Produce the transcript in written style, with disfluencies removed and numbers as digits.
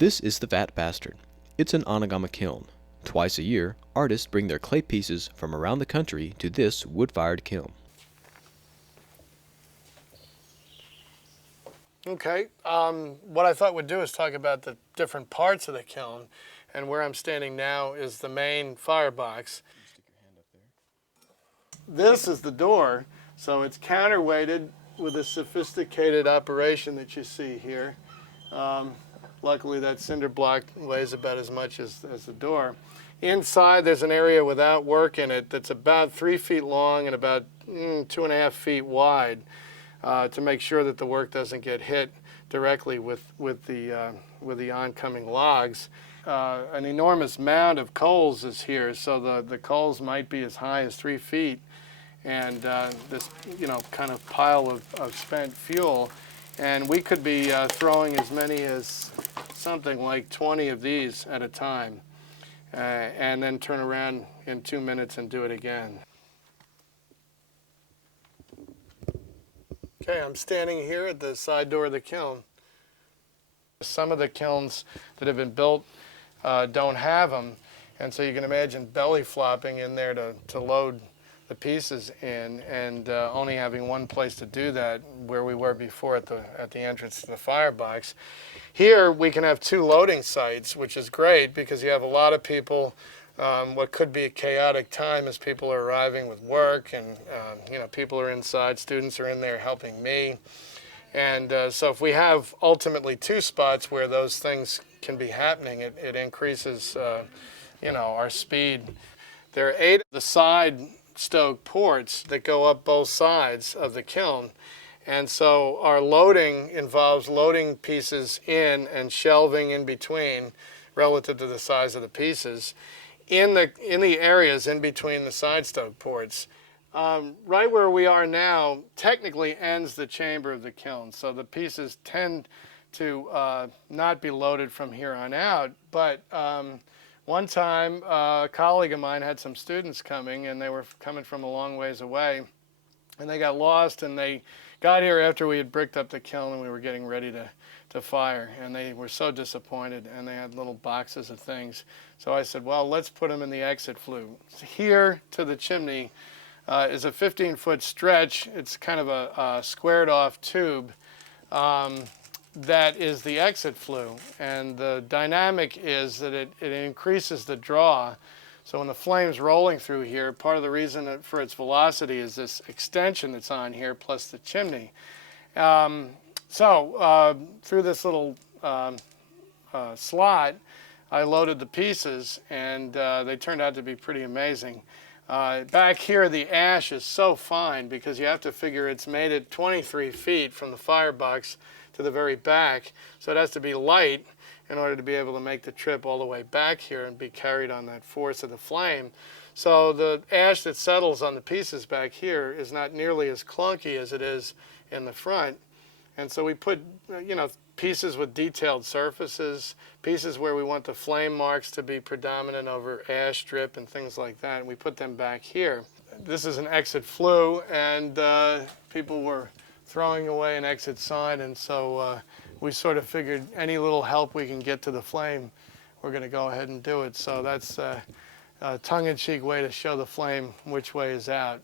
This is the Fat Bastard. It's an Anagama kiln. Twice a year, artists bring their clay pieces from around the country to this wood-fired kiln. Okay, what I thought we'd do is talk about the different parts of the kiln, and where I'm standing now is the main firebox. This is the door, so it's counterweighted with a sophisticated operation that you see here. Luckily that cinder block weighs about as much as the door. Inside there's an area without work in it that's about 3 feet long and about 2.5 feet wide to make sure that the work doesn't get hit directly with the oncoming logs. An enormous mound of coals is here, so the coals might be as high as 3 feet, and this kind of pile of spent fuel. And we could be throwing as many as something like 20 of these at a time, and then turn around in 2 minutes and do it again. Okay, I'm standing here at the side door of the kiln. Some of the kilns that have been built don't have them, and so you can imagine belly flopping in there to load the pieces in, and only having one place to do that, where we were before at the entrance to the firebox. Here we can have 2 loading sites, which is great because you have a lot of people. What could be a chaotic time as people are arriving with work, and people are inside, students are in there helping me. And so if we have ultimately 2 spots where those things can be happening, it increases our speed. There are 8 of the side stoke ports that go up both sides of the kiln, and so our loading involves loading pieces in and shelving in between relative to the size of the pieces in the areas in between the side stoke ports. Right where we are now technically ends the chamber of the kiln, so the pieces tend to not be loaded from here on out, but one time, a colleague of mine had some students coming, and they were coming from a long ways away, and they got lost, and they got here after we had bricked up the kiln and we were getting ready to fire, and they were so disappointed, and they had little boxes of things. So I said, well, let's put them in the exit flue. Here to the chimney is a 15-foot stretch. It's kind of a squared-off tube. That is the exit flue, and the dynamic is that it increases the draw. So when the flame's rolling through here, part of the reason for its velocity is this extension that's on here plus the chimney. Through this little slot, I loaded the pieces, and they turned out to be pretty amazing. Back here, the ash is so fine because you have to figure it's made it 23 feet from the firebox to the very back, so it has to be light in order to be able to make the trip all the way back here and be carried on that force of the flame. So the ash that settles on the pieces back here is not nearly as clunky as it is in the front. And so we put pieces with detailed surfaces, pieces where we want the flame marks to be predominant over ash drip and things like that, and we put them back here. This is an exit flue, and people were throwing away an exit sign, and so we sort of figured any little help we can get to the flame, we're going to go ahead and do it. So that's a tongue-in-cheek way to show the flame which way is out.